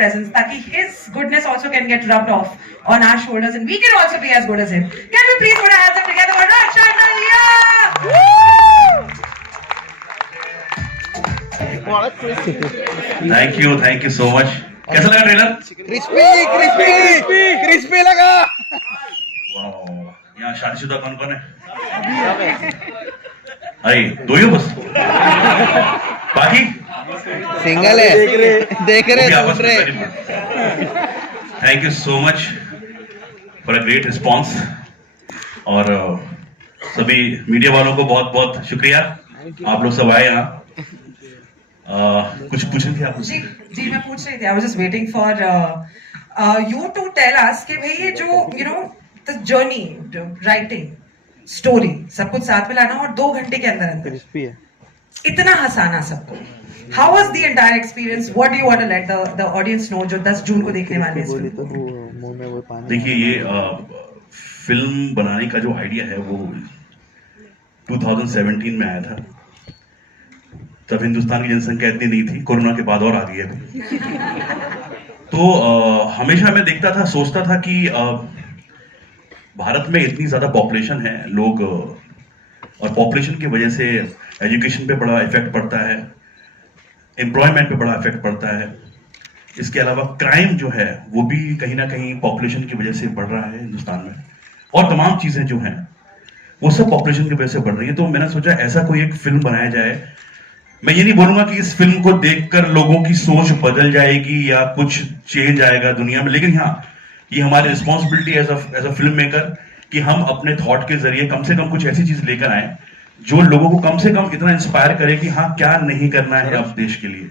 presence, ताकि his goodness also can get rubbed off on our shoulders and we can also be as good as him. Can we please put our hands up together for Raj Chandalia? Thank you so much. कैसा लगा trailer? Crispy लगा. यहाँ शादीशुदा कौन कौन है? अरे दो ही हो बस. बाकी सिंगल है. देख रहे दूसरे. Thank you so much for a great response. और सभी मीडिया वालों को बहुत बहुत शुक्रिया. आप लोग सब आए यहाँ. कुछ पूछ रहे थे आप? जी मैं पूछ रही थी. I was just waiting for you to tell us कि भाई ये जो the journey, writing, story, सब कुछ साथ में लाना और 2 घंटे के अंदर इतना हंसाना सबको. How was the entire experience? What do you want to let the audience know जो 10 जून को देखने वाले हैं? देखिए ये फिल्म बनाने का जो आइडिया है वो 2017 में आया था. तब हिंदुस्तान की जनसंख्या इतनी नहीं थी. कोरोना के बाद और आ गई है. तो हमेशा मैं देखता था, सोचता था कि भारत में इतनी ज्यादा पॉपुलेशन है लोग, और पॉपुलेशन की वजह से एजुकेशन पे बड़ा इफेक्ट पड़ता है, एम्प्लॉयमेंट पे बड़ा इफेक्ट पड़ता है. इसके अलावा क्राइम जो है वो भी कहीं ना कहीं पॉपुलेशन की वजह से बढ़ रहा है हिंदुस्तान में, और तमाम चीजें जो हैं वो सब पॉपुलेशन की वजह से बढ़ रही है. तो मैंने सोचा ऐसा कोई एक फिल्म बनाया जाए. मैं ये नहीं बोलूंगा कि इस फिल्म को देखकर लोगों की सोच बदल जाएगी या कुछ चेंज आएगा दुनिया में, लेकिन हाँ ये हमारी responsibility as a film maker कि हम अपने थॉट के जरिए कम से कम कुछ ऐसी चीज लेकर आए जो लोगों को कम से कम इतना इंस्पायर करे कि हाँ क्या नहीं करना है अब देश के लिए.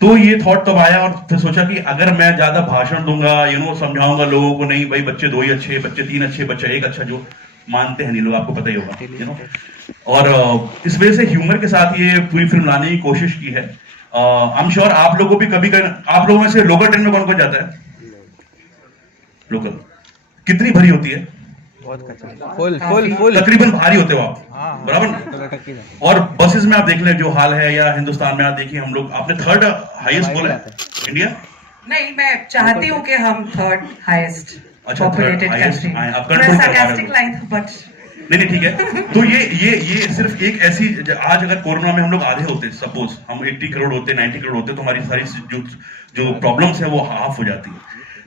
तो ये थॉट तब आया, और फिर सोचा कि अगर मैं ज्यादा भाषण दूंगा, समझाऊंगा लोगों को, नहीं भाई बच्चे 2 ही अच्छे, बच्चे 3 अच्छे, बच्चा 1 अच्छा, जो मानते हैं नहीं लोग, आपको पता ही होगा. और इस वजह से ह्यूमर के साथ ये पूरी फिल्म लाने की कोशिश की है. आई एम श्योर आप लोगों को भी कभी आप लोगों में से लोकल ट्रेन में कौन कौन जाता है? लोकल कितनी भरी होती है? फुल. तकरीबन भारी होते हो आप, बराबर. और बसेस में आप देख लें जो हाल है, या हिंदुस्तान में आप देखिए हम लोग, आपने 3rd हाईएस्ट बोला है इंडिया. नहीं, मैं चाहती हूँ कि हम 3rd हाईएस्ट अच्छा, पॉपुलेटेड कंट्री. नहीं ठीक है. तो ये सिर्फ एक ऐसी, आज अगर कोरोना में हम लोग आधे होते, सपोज हम 80 करोड़ होते, 90 करोड़ होते, तो हमारी सारी जो प्रॉब्लम्स है वो हाफ हो जाती है.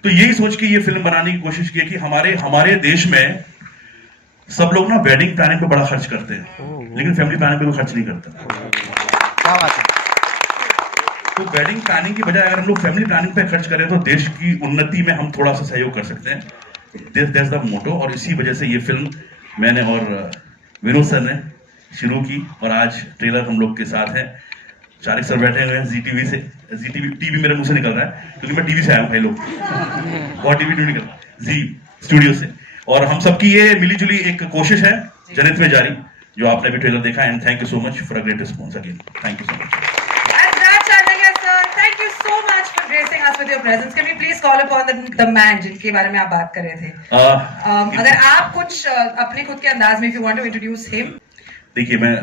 तो यही सोच के ये फिल्म बनाने की कोशिश की है कि हमारे देश में सब लोग ना वेडिंग प्लानिंग पे बड़ा खर्च करते हैं, लेकिन फैमिली प्लानिंग पे कोई खर्च नहीं करता. क्या बात है. तो वेडिंग प्लानिंग की बजाय अगर हम लोग फैमिली प्लानिंग पे खर्च करें तो देश की उन्नति में हम थोड़ा सा सहयोग कर सकते हैं. That's the motto. और इसी वजह से ये फिल्म मैंने और विनोद सर ने शुरू की, और आज ट्रेलर हम लोग के साथ है. चारिक सर बैठे हुए हैं जी टीवी मेरे मुंह से निकल रहा है क्योंकि मैं टीवी से आया हूँ भाई लोग, बहुत टीवी निकल जी स्टूडियो से. और हम सबकी ये मिलीजुली एक कोशिश है जनित में जारी, जो आपने भी ट्रेलर देखा. And thank you so much for a great response again. Thank you so much. Thank you so much for gracing us with your presence. Can we please call upon the man जिनके बारे में आप बात कर रहे थे? अगर आप कुछ अपने खुद के अंदाज में, if you want to introduce him. देखिए मैं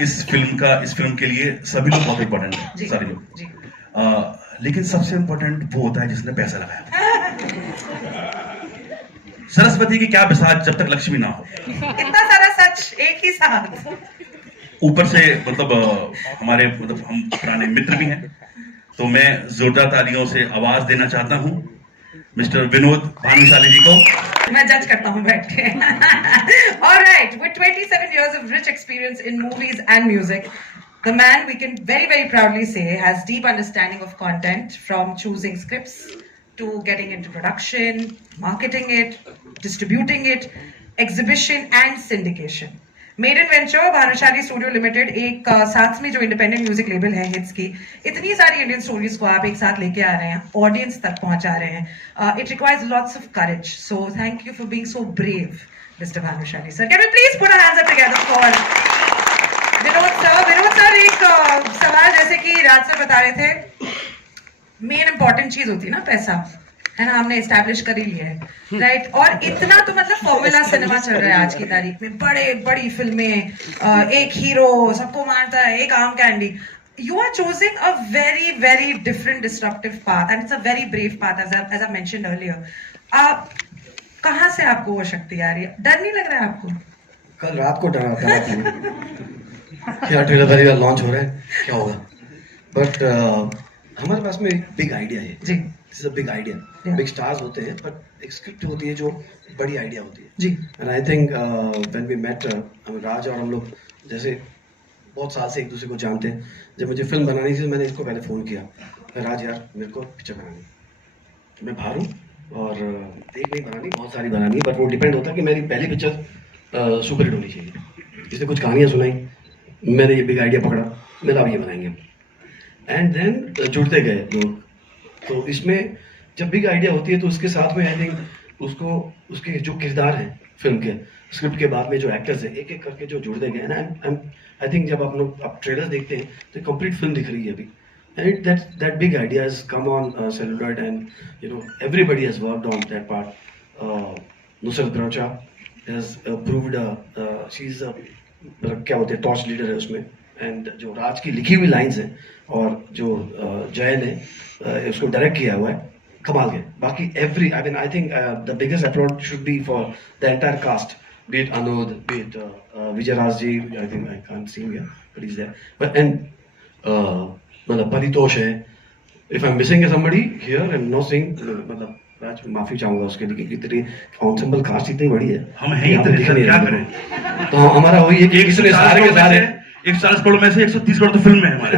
इस फिल्म के लिए सभी लोग बहुत इम्पोर्टेंट है, सारे लोग. लेकिन सबसे इम्पोर्टेंट वो होता है जिसने पैसा लगाया. सरस्वती की क्या बिसात जब तक लक्ष्मी ना हो. इतना सारा सच एक ही साथ. ऊपर से मतलब हमारे हम पुराने मित्र भी हैं, तो मैं जोरदार तालियों से आवाज देना चाहता हूं मिस्टर विनोद भानुशाली जी को. मैं जज करता हूं बैठ के. Alright, with 27 years of rich experience in movies and music, the man, we can very very proudly say, has deep understanding of content, from choosing scripts to getting into production, marketing it, distributing it, exhibition and syndication. Made in venture Bhanushali studio limited एक साथ में जो independent music label है hits की, इतनी सारी Indian stories को आप एक साथ लेके आ रहे हैं, ऑडियंस तक पहुंचा रहे हैं. It requires lots of courage. So thank you for being so brave mister Bhanushali sir. Can we please put our hands up together for Vinod sir. Vinod sir, एक सवाल, जैसे कि राज सर बता रहे थे, मेन इंपॉर्टेंट चीज होती है ना पैसा, है ना, हमने एस्टैब्लिश कर ही लिया है, राइट. और इतना तो मतलब फॉर्मूला सिनेमा चल रहा है आज की तारीख में. बड़ी फिल्में, एक हीरो सबको मारता है, एक आम candy. you are choosing a very, very different disruptive path, and it's a very brave path, as I mentioned earlier. कहाँ से आपको वो शक्ति आ रही है? डर नहीं लग रहा है आपको? कल रात को डरा था क्या ट्रेलर पहली बार लॉन्च हो रहा है, क्या होगा? बट हमारे पास में एक बिग आइडिया है जी, this is a big idea. Big stars होते हैं बट एक स्क्रिप्ट होती है जो बड़ी आइडिया होती है जी। And I think when we met, Raj और हम लोग जैसे बहुत साल से एक दूसरे को जानते हैं। जब मुझे फिल्म बनानी थी तो मैंने इसको पहले फ़ोन किया, राज यार मेरे को पिक्चर बनानी, मैं बाहर हूँ और एक नहीं बनानी, बहुत सारी बनानी है, बट वो डिपेंड होता है कि मेरी पहली पिक्चर सुपर हिट होनी चाहिए। इसने कुछ कहानियाँ सुनाई, मैंने ये बिग आइडिया पकड़ा, मैंने अब ये बनाएंगे एंड देन जुड़ते गए लोग। तो इसमें जब बिग आइडिया होती है तो उसके साथ में आई थिंक उसको उसके जो किरदार हैं फिल्म के स्क्रिप्ट के बाद में जो एक्टर्स हैं एक एक करके जो जुड़ते गए ना, आई थिंक जब आप लोग आप ट्रेलर देखते हैं तो कंप्लीट फिल्म दिख रही है अभी। And that big idea has come on celluloid, and you know everybody has worked on that part. Nusrat Bracha has proved she's a क्या बोलते हैं टॉर्च लीडर है उसमें, एंड जो राज की लिखी हुई लाइंस हैं और जो जय ने उसको डायरेक्ट किया हुआ है, कमाल के। बाकी every I mean I think the biggest applause should be for the entire cast, be it Anuj, be it Vijay Raj ji, I think I can't see him here, but he's there. But and मतलब परितोष है, if I'm missing somebody here and not saying, मतलब राज माफी चाहूंगा उसके लिए क्योंकि इतनी ensemble cast इतनी बड़ी है, हम हैं इतने, क्या करें? तो हमारा वही है कि इतने सारे के सारे 140 करोड़ में से 130 करोड़ तो फिल्म में है हमारे।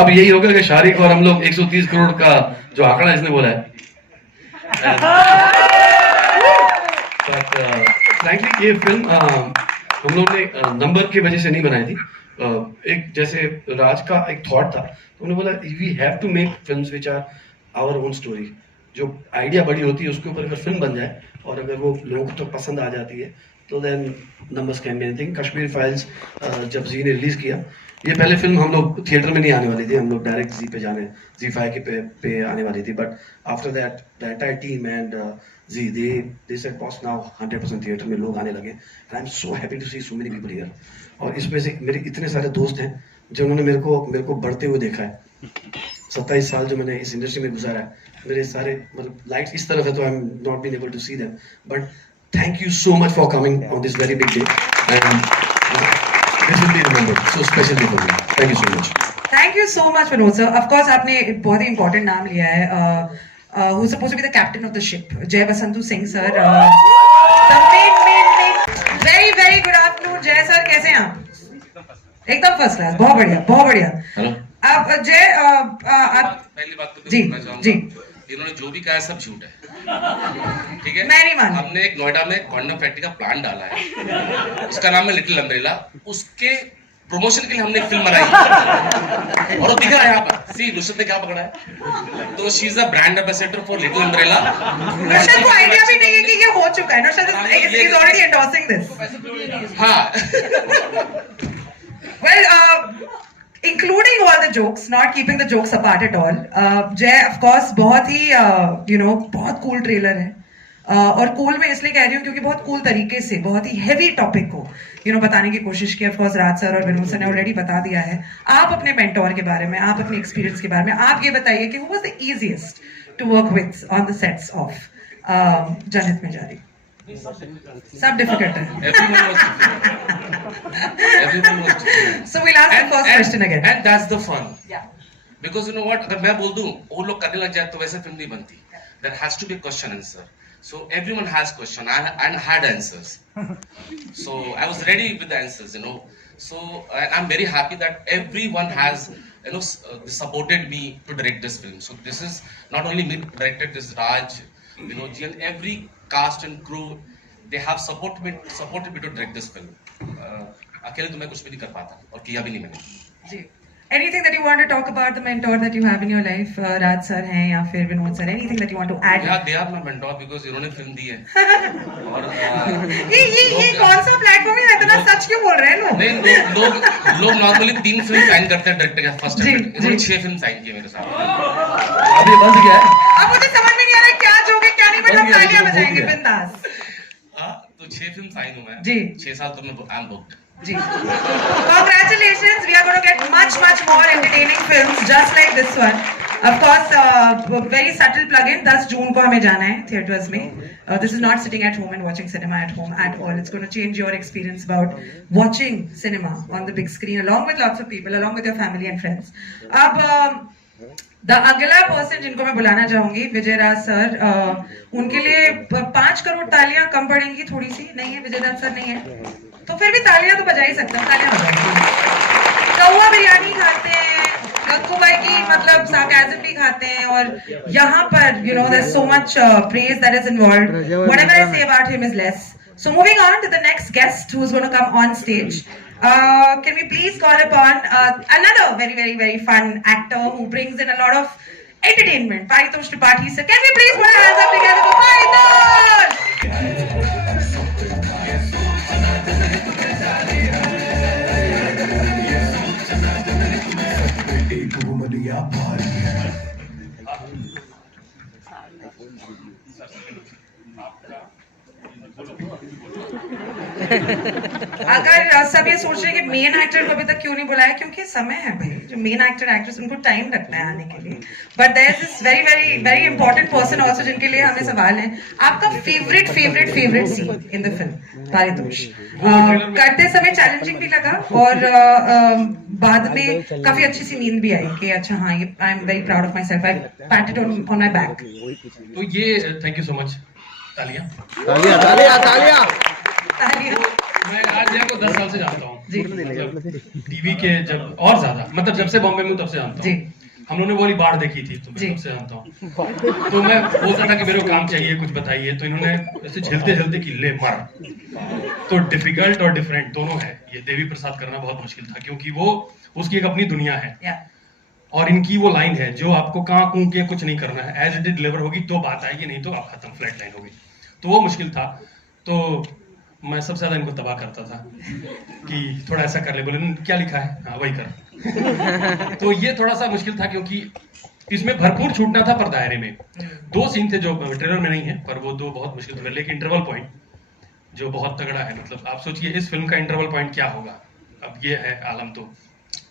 अब यही होगा कि शारिक और हम लोग 130 करोड़ का जो आंकड़ा इसने बोला है, बट फ्रैंकली ये फिल्म हम लोग ने नंबर की वजह से नहीं बनाई थी। एक जैसे राज का एक थॉट था, तो उन्होंने बोला we have to make films which are our own story. जो आइडिया बड़ी होती है उसके ऊपर अगर फिल्म बन जाए और अगर वो लोगों को तो पसंद आ जाती है तो then numbers can be anything. Kashmir files जब जी ने रिलीज किया, ये पहले फिल्म हम लोग थिएटर में नहीं आने वाली थी, हम लोग डायरेक्ट जी पे जाने जी5 के पे आने वाली थी, but after that the entire team and Zee they said boss now 100% theatre में लोग आने लगे and I am so happy to see so many people here. और इसमें से मेरे इतने सारे दोस्त हैं जिन्होंने मेरे को बढ़ते हुए देखा है। 27 साल जो मैंने इस इंडस्ट्री में गुजारा है, मेरे सारे मतलब लाइट्स इस तरफ है तो I am not been able to see them, but thank you so much for coming on this very big day and this will be remembered so specially for me. Thank you so much. Thank you so much Vinod sir. Of course आपने एक बहुत ही important नाम लिया है, who's supposed to be the captain of the ship, Jay Basantu Singh sir. The main. Very very good afternoon Jay sir, कैसे हैं आप? एकदम फर्स्ट क्लास, बहुत बढ़िया बहुत बढ़िया। आप जय आप पहली बात तो जी जी, इन्होंने जो भी कहा है सब झूठ है, ठीक है? मैं नहीं मानती। हमने एक नोएडा में क्वांटम फैक्ट्री का प्लान डाला है, उसका नाम है लिटिल अम्ब्रेला। उसके प्रमोशन के लिए हमने एक फिल्म बनाई और वो दिख रहा है यहाँ पर। सी नुसरत ने क्या पकड़ा है, तो she is a brand ambassador for little umbrella. Nusrat को आइडिया भी नहीं है कि ये हो चुका है। Nusrat is already endorsing this. हाँ Well, including all the jokes, not keeping the jokes apart at all, Jay of course बहुत ही बहुत cool ट्रेलर है, और cool में इसलिए कह रही हूँ क्योंकि बहुत cool तरीके से बहुत ही heavy topic को बताने की कोशिश की। of course राज सर और विनोद सर ने ऑलरेडी बता दिया है। आप अपने मेंटोर के बारे में, आप अपने एक्सपीरियंस के बारे में आप ये बताइए कि who was the easiest to work with on the sets of जनहित में जारी? सब डिफिकल्ट है। everyone was different. So we'll ask the first question again. And that's the fun. Yeah. Because you know what, अगर मैं बोल दूं वो लोग करने लग जाए तो वैसे फिल्म नहीं बनती। There has to be a question answer. So everyone has question and had answers. So I was ready with the answers, So I'm very happy that everyone has supported me to direct this film. So this is not only me directed, this Raj, Ji, and every cast and crew, they have supported me to direct this film. अकेले तो मैं कुछ भी नहीं कर पाता और किया भी नहीं मैंने। जी, anything that you want to talk about the mentor that you have in your life? Raj sir हैं या फिर Vinod sir? Anything that you want to add? Yeah, they are my mentor because इन्होंने फिल्म दी है। और ये कौन सा platform है? इतना सच क्यों बोल रहे हैं लोग? नहीं, लोग नॉर्मली 3 फिल्म साइन करते हैं डायरेक्टर का फर्स्ट टाइम। इन्होंने 6 फिल्म साइन की मेरे साथ। अभी बस गया है। अब मुझे समझ में नहीं आ रहा क्या जोक है क्या नहीं, बट हम तालियां बजाएंगे बिंदास। तो 6 फिल्म साइन हूं मैं। जी। 6 साल तो मैं आई एम बुक्ड। जी. Congratulations. We are going to get much more entertaining films just like this one. Of course, very subtle plug-in. 10 जून को हमें जाना है theaters में. This is not sitting at home and watching cinema at home at all. It's going to change your experience about watching cinema on the big screen along with lots of people, along with your family and friends. अब the अगला person जिनको मैं बुलाना चाहूंगी, विजय राज sir. उनके लिए 5 करोड़ तालियां कम पड़ेंगी थोड़ी सी. नहीं है विजय राज सर, नहीं है तो फिर भी तालियां तो बजा ही सकते हैं. तालियां बजाइए. कौवा बिरयानी खाते हैं, गक्कू भाई की मतलब सार्काज़म भी खाते हैं, और यहाँ पर you know there's so much praise that is involved. Whatever I say about him is less. So moving on to the next guest who's going to come on stage. Can we please call upon another very fun actor who brings in a lot of entertainment, Paritosh Tripathi sir. Can we please put our hands up together for Paritosh? अगर सब ये सोच रहे हैं कि main actor को अभी तक क्यों नहीं बुलाया, क्योंकि समय है भाई. जो मेन एक्टर एक्ट्रेस उनको टाइम लगता है आने के लिए. But there is this very important person also जिनके लिए हमें सवाल है. आपका favourite scene in the film Paritosh? करते समय चैलेंजिंग भी लगा और बाद में काफी अच्छी सी नींद भी आई कि अच्छा हाँ, ये I am very proud of my self, I पैटेड on my back. तो ये थैंक यू सो मच. तालियां. मैं राज को 10 साल से जानता हूँ. टीवी के जब और ज्यादा मतलब जब से बॉम्बे में हूँ तब से जानता हूँ. हम लोगों ने वो वाली बाढ़ देखी थी तो मैं तब से जानता हूँ. तो मैं बोलता था कि मेरे को काम चाहिए, कुछ बताइए. तो इन्होंने ऐसे झेलते कि ले मर. तो डिफिकल्ट और डिफरेंट दोनों है. ये देवी प्रसाद करना बहुत मुश्किल था क्योंकि वो उसकी एक अपनी दुनिया है और इनकी वो लाइन है जो आपको कहाँ कूं के कुछ नहीं करना है. एज इट इज डिलीवर होगी तो बात आएगी, नहीं तो आप खत्म, फ्लैट लाइन होगी. तो वो मुश्किल था. तो मैं सबसे ज्यादा इनको तबाह करता था कि थोड़ा ऐसा कर ले. बोले क्या लिखा है, हाँ वही कर. तो ये थोड़ा सा मुश्किल था क्योंकि इसमें भरपूर छूटना था पर दायरे में. 2 सीन थे जो ट्रेलर में नहीं है पर वो 2 बहुत मुश्किल थे. लेकिन इंटरवल पॉइंट जो बहुत तगड़ा है, मतलब आप सोचिए इस फिल्म का इंटरवल पॉइंट क्या होगा. अब ये है आलम, तो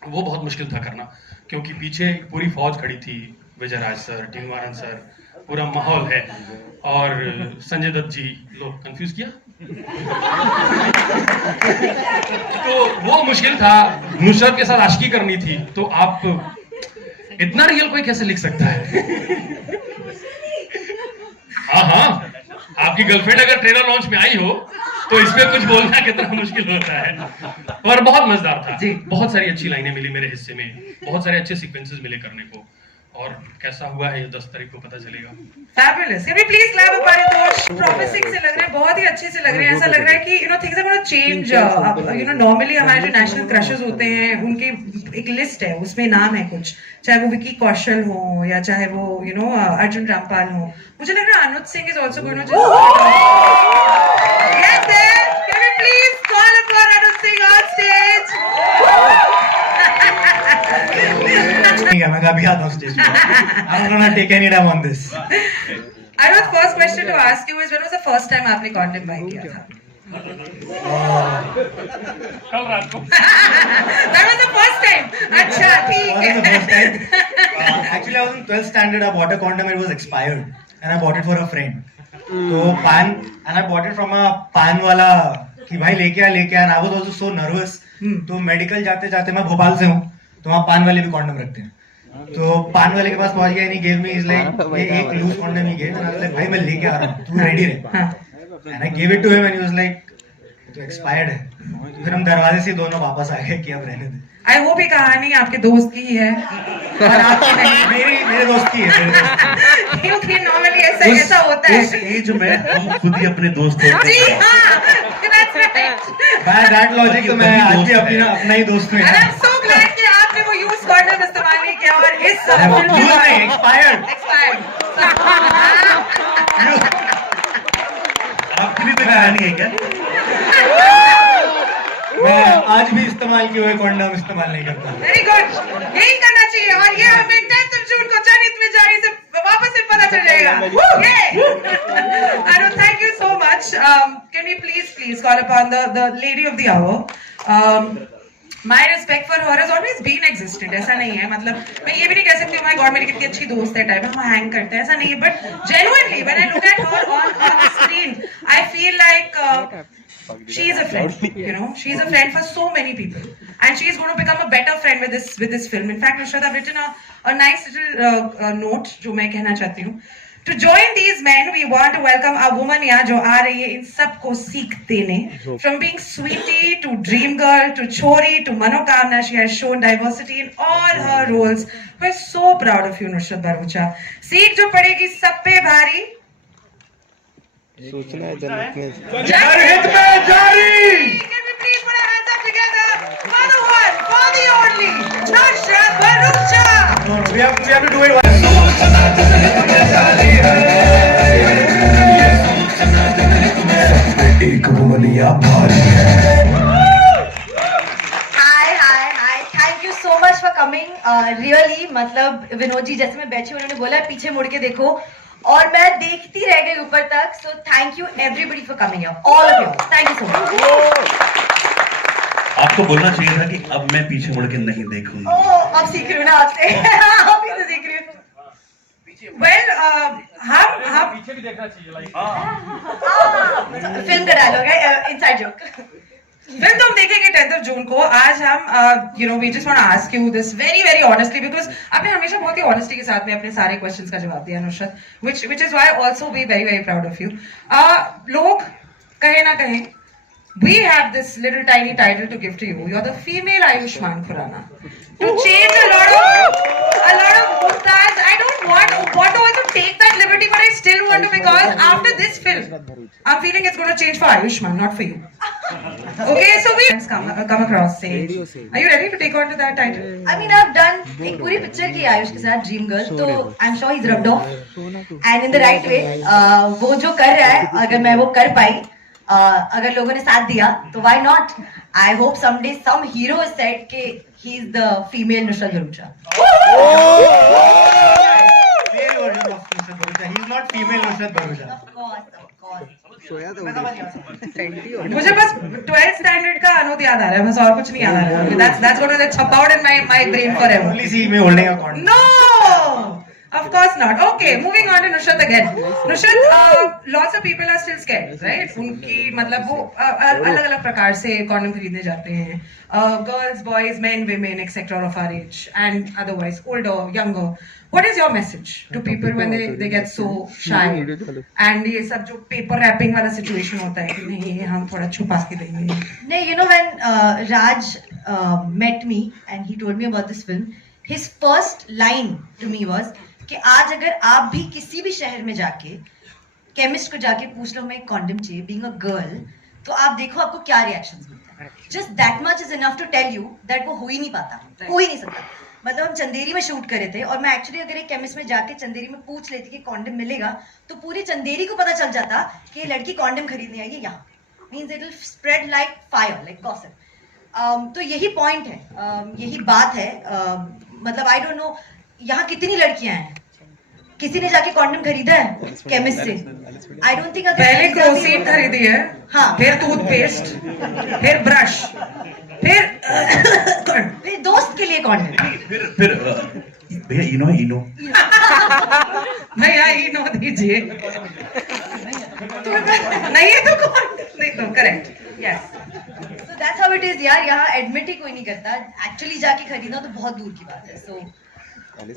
वो बहुत मुश्किल था करना क्योंकि पीछे पूरी फौज खड़ी थी. विजय राज सर, टीनवारन सर, पूरा माहौल है. और संजय दत्त जी, लोग कंफ्यूज किया. तो वो मुश्किल था. नुसरत के साथ आशिकी करनी थी तो आप इतना रियल कोई कैसे लिख सकता है. हाँ, आपकी गर्लफ्रेंड अगर ट्रेलर लॉन्च में आई हो तो इस पे कुछ बोलना कितना मुश्किल होता है. और बहुत मजेदार था. बहुत सारी अच्छी लाइनें मिली मेरे हिस्से में, बहुत सारे अच्छे सीक्वेंसेस मिले करने को. और कैसा हुआ है ये 10 तारीख को पता चलेगा. Fabulous. Can we please clap for Paritosh? Promising से लग रहा है, बहुत ही अच्छे से लग रहे हैं. ऐसा लग रहा है कि things are going to change. Normally हमारे जो national crushes होते हैं उनकी एक लिस्ट है, उसमें नाम है कुछ, चाहे वो विकी कौशल हो या चाहे वो अर्जुन रामपाल हो. मुझे लग रहा है अनुज Singh is also going to just get there. Can we please call upon Anuj Singh on stage? मैं अभी आता हूँ स्टेज पे. I'm not gonna take any time on this. Anuj, first question to ask you is when was the first time आपने condom buy किया था? कल रात को. That was the first time. अच्छा ठीक है. That was the first time. Actually, I was in 12th standard. I bought a condom. It was expired, and I bought it for a friend. तो पान, and I bought it from a पान वाला कि भाई लेके आ. And I was also so nervous. तो medical जाते जाते, मैं भोपाल से हूँ तो वहाँ पान वाले भी कॉन्डम रखते हैं. तो पान वाले के पास पहुंच गया, नहीं गेव मी इज लाइक ये एक लूज कॉन्डम ही गेव. भाई मैं लेके आ रहा हूँ, तू रेडी रहे. And I give it to him and he was like तो एक्सपायर्ड है. फिर हम दरवाजे से दोनों वापस आ गए कि अब रहने दे. आई होप ये कहानी आपके दोस्त की ही है और आपकी नहीं. मेरे दोस्त की है. क्योंकि नॉर्मली ऐसा होता है. उस एज में हम खुद ही अपने दोस्त होते हैं. जी हाँ, that's right. By that logic तो मैं आज भी अपना ही दोस्त हूँ. And I'm so glad कि आपने वो यूज कॉन्डम इस्तेमाल नहीं किया और इस एक्सपायर्ड. आपकी भी कहानी है क्या? मैं आज भी इस्तेमाल किए हुए कॉन्डम इस्तेमाल नहीं करता. वेरी गुड, यही करना चाहिए. और ये हमें 10 जून को जनित में जाने से वापस से पता चल जाएगा. Arun, thank you so much. much. Can we please call upon the lady of the hour? My respect for her has always been existent. ऐसा नहीं है, मतलब मैं ये भी नहीं कह सकती हूँ my God मेरी कितनी अच्छी दोस्त है टाइप, हम hang करते हैं, ऐसा नहीं है. But genuinely, when I look at her on screen, I feel like she's a friend. You know, she's a friend for so many people, and she's going to become a better friend with this film. In fact, Nusrat, I've written a nice little note जो मैं कहना चाहती हूँ. To join these men, we want to welcome a woman यहाँ जो आ रही है इन सबको सीख देने. From being sweetie to dream girl to chori to manokamna, she has shown diversity in all her roles. We're so proud of you, Nusrat Bharucha. सीख जो पड़ेगी सब पे भारी. सूचना जनक में जनहित में जारी. Can we please put our hands up together for the one, for the only, Nusrat Bharucha. We have to do it. एक वुमनिया भारी है. Hi. Thank you so much for coming. Really, मतलब विनोद जी जैसे मैं बैठी उन्होंने बोला पीछे मुड़ के देखो और मैं देखती रह गई ऊपर तक. So thank you everybody for coming here. All of you. Thank you so much. आपको बोलना चाहिए था कि अब मैं पीछे मुड़ के नहीं देखूंगी. अब सीख रही हूँ ना आपसे. अभी से सीख रही हूँ. Well, हम पीछे भी देखना चाहिए फिल्म का डायलॉग है, इनसाइड जोक. फिल्म तो हम देखेंगे 10th जून को. आज हम we just want to ask you this very honestly because आपने हमेशा बहुत ही honesty के साथ में अपने सारे questions का जवाब दिया Nusrat, which is why also we very proud of you. लोग कहे ना कहें, we have this little tiny title to give to you. You're the female Ayushmann Khurrana. To change a lot of muddas. I don't want to also take that liberty, but I still want to because after this film, I'm feeling it's going to change for Ayushmann, not for you. Okay, so we come across saying, are you ready to take on to that title? I mean, I've done एक पूरी picture की आयुष के साथ dream girl, तो I'm sure he's rubbed off and in the right way. वो जो कर रहा है, अगर मैं वो कर पाई, अगर लोगों ने साथ दिया, तो why not? I hope someday some hero is said कि he's the female Nusrat Bharucha. Male version of Nusrat Bharucha. He's not female Nusrat Bharucha. Of course. सोया तो मुझे बस 12th standard का अनुद याद आ रहा है, बस और कुछ नहीं याद आ रहा है. That's going to chap out in my brain forever. Only see me holding a condom. No! Of course not. Okay, moving on to Nusrat again. Nusrat, lots of people are still scared, right? उनकी मतलब वो अलग-अलग प्रकार से condom खरीदने जाते हैं. Girls, boys, men, women, etc. of our age and otherwise, older, younger. What is your message to people when they get so shy? And ये सब जो paper wrapping वाला situation होता है कि नहीं हम थोड़ा छुपा के देंगे. No, you know when Raj met me and he told me about this film, his first line to me was कि आज अगर आप भी किसी भी शहर में जाके केमिस्ट को जाके पूछ लो मैं कॉन्डम चाहिए बीइंग अ गर्ल, तो आप देखो आपको क्या रिएक्शंस मिलते हैं. Just that much is enough to tell you that वो हो ही नहीं पाता, हो ही नहीं सकता. मतलब हम चंदेरी में शूट करे थे और मैं एक्चुअली अगर एक केमिस्ट में जाके चंदेरी में पूछ लेती कि कॉन्डम मिलेगा, तो पूरी चंदेरी को पता चल जाता कि ये लड़की कॉन्डम खरीदने आई है यहाँ. Means it will spread like fire, like gossip. तो यही पॉइंट है, यही बात है. मतलब आई डोंट नो यहाँ कितनी लड़कियां हैं, किसी ने जाके कॉन्डम खरीदा है केमिस्ट से? I don't think. पहले क्रोसीन खरीदी है, हाँ, फिर टूथपेस्ट, फिर ब्रश, फिर दोस्त के लिए कॉन्डम, फिर भैया इनो भैया इनो दीजिए. नहीं है तो कॉन्डम नहीं तो correct. Yes, so that's how it is यार. यहाँ एडमिट ही कोई नहीं करता, एक्चुअली जाके खरीदना तो बहुत दूर की बात है. So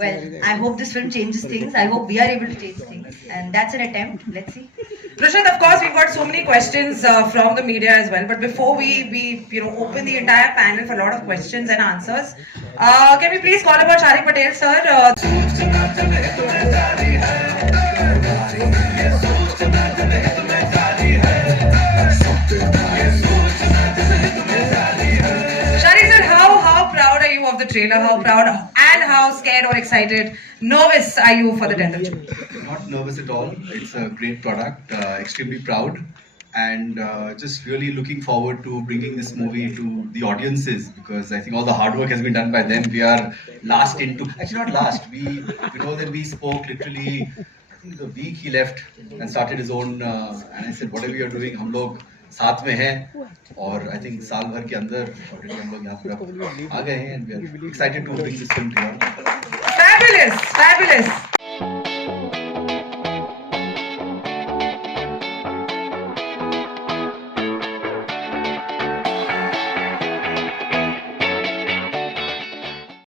well, I hope this film changes things. I hope we are able to change things, and that's an attempt. Let's see. Rashad, of course, we've got so many questions from the media as well. But before we open the entire panel for a lot of questions and answers, can we please call upon Sharik Patel, sir? Sharik sir, how proud are you of the trailer? How proud and how scared or excited, nervous are you for the 10th of June? Not nervous at all. It's a great product. Extremely proud, and just really looking forward to bringing this movie to the audiences because I think all the hard work has been done by them. We are last into, actually not last. We know that we spoke literally think the week he left and started his own, and I said, whatever you're doing, हम लोग साथ में हैं, और I think साल भर के अंदर already हम लोग यहाँ पर आ गए हैं, and we are excited to bring this film to you. Fabulous, fabulous.